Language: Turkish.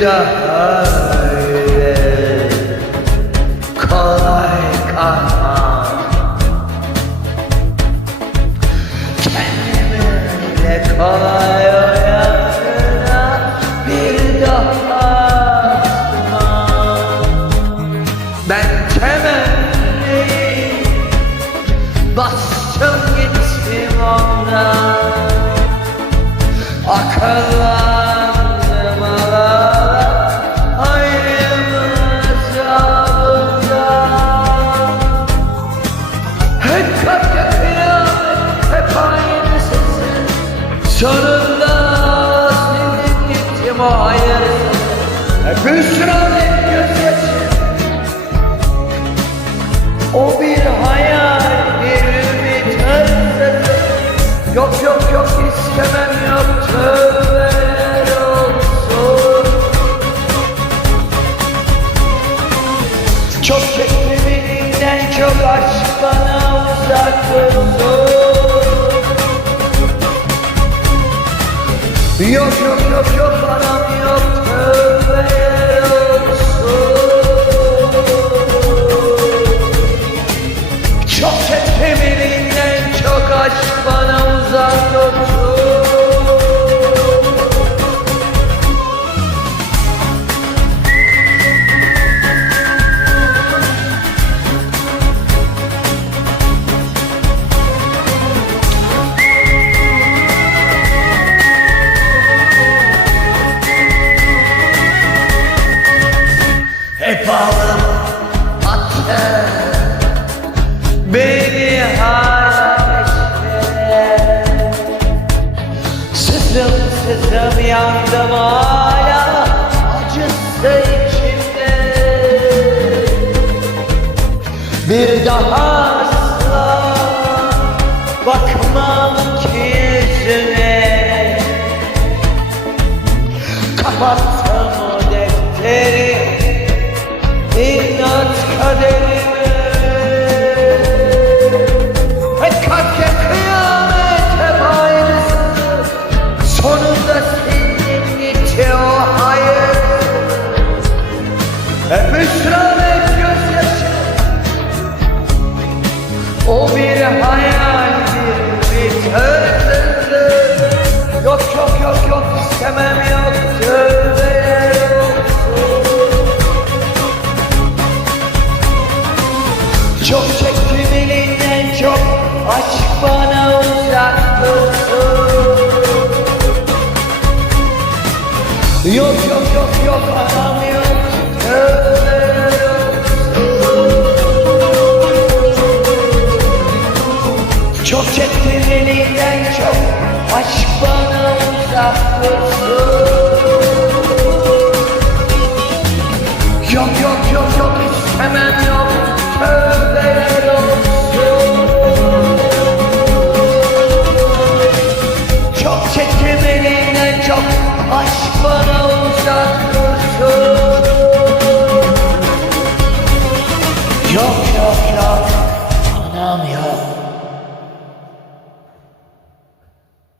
daha öyle kolay kalmam Kendimle kolay hayırsız Hep hüsran, gözyaşı O bir hayal, bir ümit hırsızı Yok yok yok istemem yok tövbeler olsun Çok çektim elinden çok aşk bana uzak dursun Yok yok yok yok anam Hep attı Beni hayaletler Sızım sızım yandım hala Acısı içimde Bir daha asla Bakmam ki yüzüne Kapattım O bir hayal bir hırsızı Yok yok yok yok istemem yok olsun. Çok çektim elinden çok Aşk bana uzak Yok yok yok yok anam yok Tövbeler Çok çektim elinden çok. Aşk bana uzak dursun. Yok yok yok yok. İstemem yok. Tövbeler